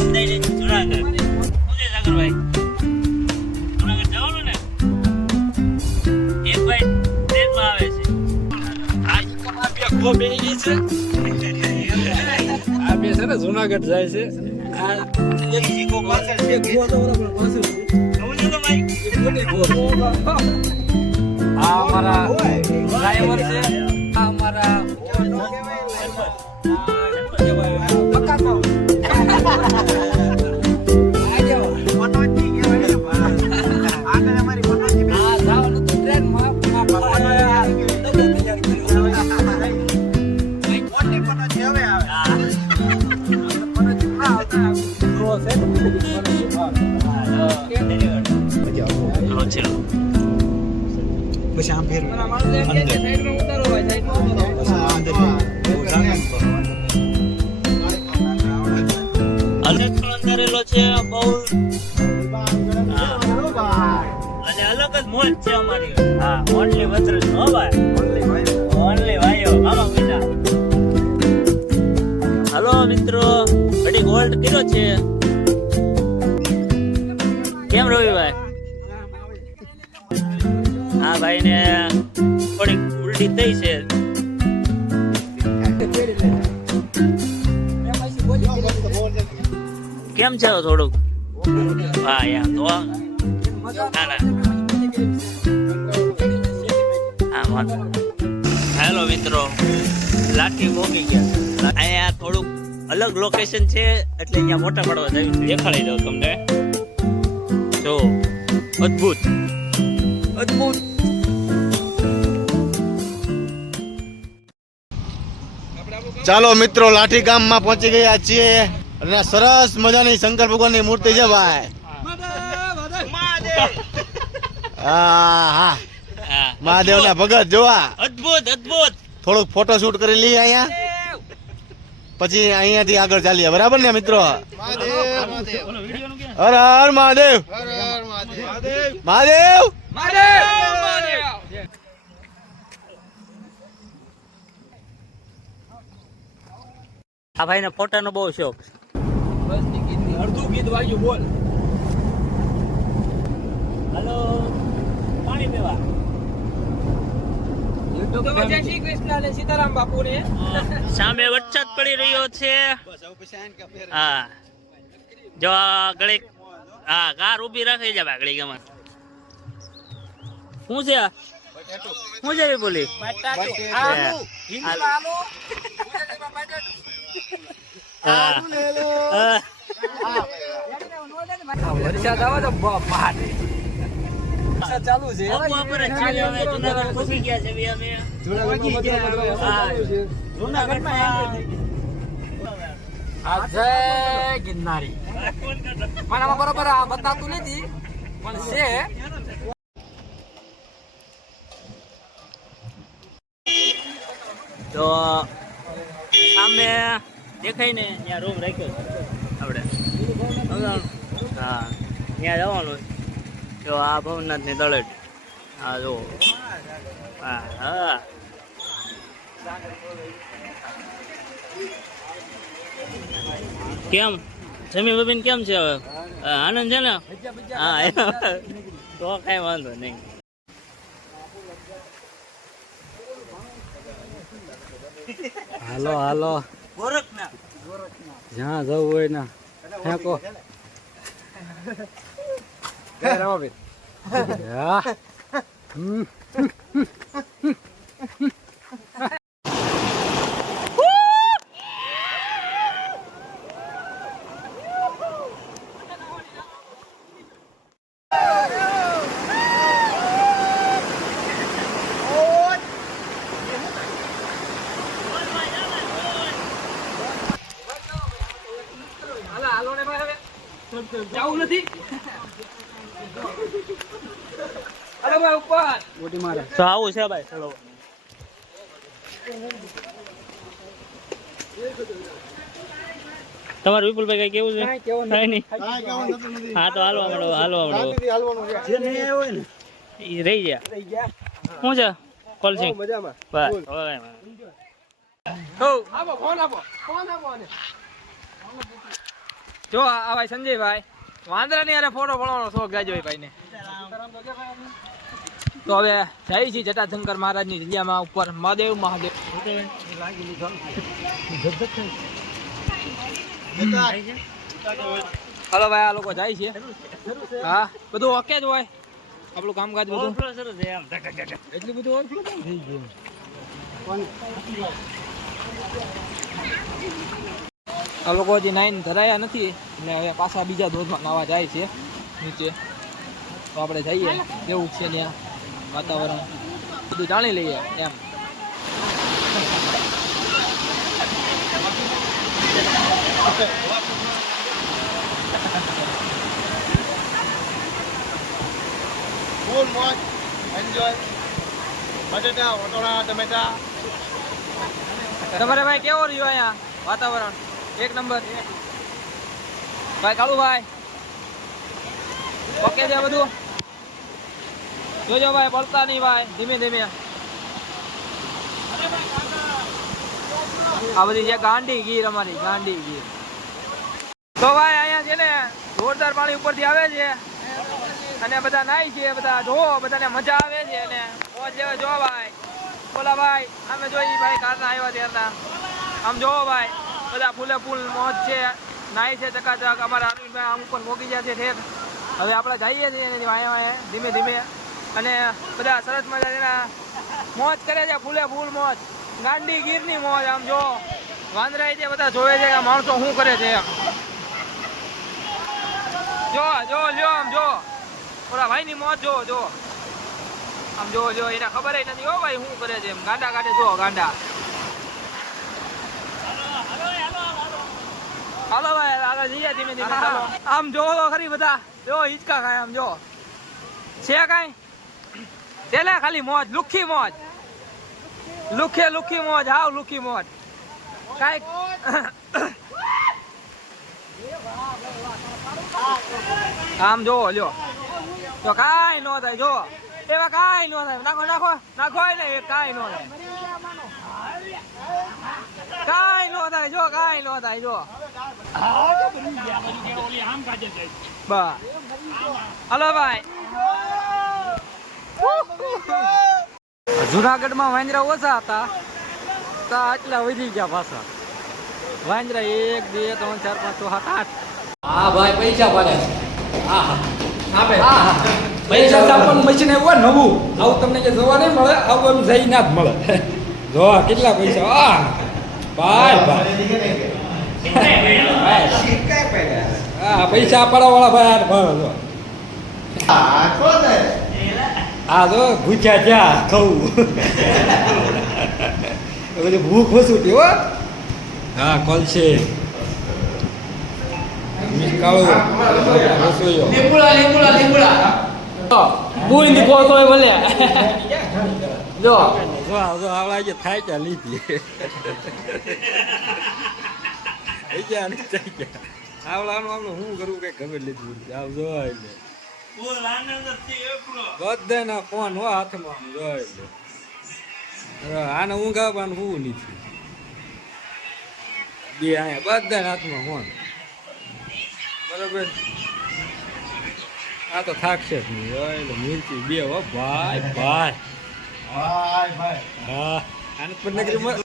જુનાગઢ મુજે સાગરભાઈ જુનાગઢ જવાનું ને એક ભાઈ ટ્રેનમાં આવે છે આ બે બેહી છે આ બે છે ને જુનાગઢ જાય છે આ એક ઈકો પાછળ છે ગો તો બરાબર પાછળ છે સમજો તો ભાઈ એક મોટી ગો આ અમારા ડ્રાઈવર છે આ અમારા પક્કા પછી આમ ફેર અંદરેલો છે બહુ અને અલગ જ મોજ છે અમારી હા ઓનલી વતરજ હો ભાઈ ઓનલી ભાઈઓ મામા પૈસા હાલો મિત્રો ઘડી ગોલ્ડ કર્યો છે કેમ રવિભાઈ હા ભાઈ ને થોડીક ઉલટી થઈ છે કેમ છે થોડુંક હા યા તો ના ના હા હેલો મિત્રો લાઠી મોગી ગયા અહીંયા થોડુંક અલગ લોકેશન છે એટલે અહીંયા મોટા પડવા જઈ દેખાડી દઉં તમને જો અદ્ભુત અદ્ભુત ચાલો મિત્રો લાઠી ગામમાં પહોંચી ગયા છીએ અને સરસ મજાની શંકર ભગવાનની મૂર્તિ છે ભાઈ હા મહાદેવ ના ભગત જોવા અદ્ભુત અદ્ભુત થોડુંક ફોટોશૂટ કરી લઈએ અહીંયા પછી અહીંયાથી આગળ ચાલીએ બરાબર ને મિત્રો હર હર મહાદેવ મહાદેવ આ ભાઈ ને ફોટા નો બહુ શોખ અડધું ગીત વાગ્યું બોલ હેલો પાણી પીવા જય શ્રી કૃષ્ણ અને સીતારામ બાપુ ને સામે વરસાદ પડી રહ્યો છે હા જો ગળે હા કાર ઊભી રાખી જા ગળી ગમન શું છે શું છે બોલી વરસાદ આવે તો ચાલુ છે ગિરનારી મને બરોબર આ બતાતું નથી પણ છે તો સામે દેખાય ને ત્યાં રૂમ રાખ્યો આપણે હા ત્યાં જવાનું જો આ ભવનાથ ની તળેટ હા જો હા હા કેમ જમી બબીન કેમ છે હવે આનંદ છે ને હા તો કઈ વાંધો નહીં હાલો હાલો જ્યાં જવું હોય ને ફેંકો જવું નથી અરે ભાઈ ઉપર ઓટી મારે તો આવું છે ભાઈ ચલો તમારે વિપુલભાઈ કઈ કેવું છે કઈ નહીં હા તો હાલવા માંડો જે નહીં આવ્યો હોય ને એ રહી ગયા શું છે કોલસિંગ મજામાં બસ જો આ ભાઈ સંજયભાઈ વાંદરાની હારે ફોટો પાડવાનો શોખ જાજો એ ભાઈને. તો હવે જઈ છીએ જટાશંકર મહારાજની જગ્યામાં ઉપર મહાદેવ મહાદેવ. હાલો ભાઈ આ લોકો જાય છે. હા બધું ઓકે જ હોય આપણું કામકાજ બધું એટલું બધું થઈ ગયું. આ લોકો હજી નાઈન ધરાયા નથી એટલે હવે પાછા બીજા ધોધમાં નાવા જાય છે નીચે. તો આપણે જઈએ કેવું છે ત્યાં વાતાવરણ બધું જાણી લઈએ એમ. ફૂલ મોજ એન્જોય બટેટા વટોણા ટમેટા. તમારે ભાઈ કેવો રહ્યો અહીંયા વાતાવરણ? એક નંબર ભાઈ. કાળુભાઈ ઓકે છે બધું? જોજો ભાઈ બોલતા નહીં ભાઈ, ધીમે ધીમે. આ બધી છે ગાંડી ગીર, અમારી ગાંડી ગીર. તો ભાઈ અહીંયા છે ને જોરદાર પાણી ઉપરથી આવે છે અને બધા નાય છે, બધા જો બધાને મજા આવે છે અને મોજ લેવા. જો ભાઈ બોલા ભાઈ અમે જોઈ ભાઈ કારના આવ્યા ત્યારના. આમ જોવો ભાઈ બધા ફૂલે ફૂલ મોજ છે, નાય છે ચકાચક. અમારા અરવિંદભાઈ આમ ઉપર મોકી ગયા છે ઠેર. હવે આપણે જઈએ છીએ વાયા ધીમે ધીમે અને બધા સરસ મજાના મોજ કરે છે, ફૂલે ફૂલ મોજ, ગાંડી ગીરની મોજ. આમ જો વાંદરાય છે બધા જોવે છે કે માણસો શું કરે છે. જો જો લ્યો આમ જો ઓલા ભાઈની મોજ જો જો આમ જો જો એને ખબર નથી હો ભાઈ શું કરે છે એમ. ગાંડા કાઢે જો ગાંડા. હાલો ભાઈ આગળ જઈએ ધીમે ધીમે. આમ જો ખરી બધા જો હિંચકા ખાય. આમ જો છે કાંઈ તેલે ખાલી મોજ, લુખી મોજ, લુખી મોજ, હાવ લુખી મોજ કાંઈક. આમ જો લ્યો તો કાંઈ નો થાય. જો એવા કાંઈ નો થાય. નાખો નાખો નાખો ને એ કાંઈ નો થાય, કાંઈ નો થાય. જો કાંઈ નો થાય. જો બસ હલો ભાઈ. જુનાગઢમાં વાંદરા ઓછા હતા તો આટલા વધી ગયા પાછા વાંદરા. 1 2 3 4 5 6 7 8. હા ભાઈ પૈસા પડે. હા આપે. હા પૈસા છાપવાનું મશીન આવ્યું નવું. આવું તમને કે જોવા નહીં મળે, આવું એમ જઈ ના જ મળે. જો કેટલા પૈસા. હા ભાઈ ભાઈ હા પૈસા પાડવા વાળા ભાઈ ભરો જો. હા જો ભૂખ્યા જ્યાં ખાવું બધી ભૂખ ઓછું હો. હા કોલશે રસોઈયો બુંદી કોઈ ભલે જો જો આવડા જે થાય ત્યાં લીધી આવડાનું આપણે શું કરવું કઈ ખબર લીધું. આવ જો એટલે બધાના ફોન હો હાથમાં. આમ જો એટલે આને ઊંઘ આવવાનું હું નથી. બે અહીંયા બધાના હાથમાં ફોન. બરોબર આ તો થાકશે જ નહીં એટલે મિર્ચી બે હો ભાઈ ભાઈ. હા આનંદપુર નગરીમાં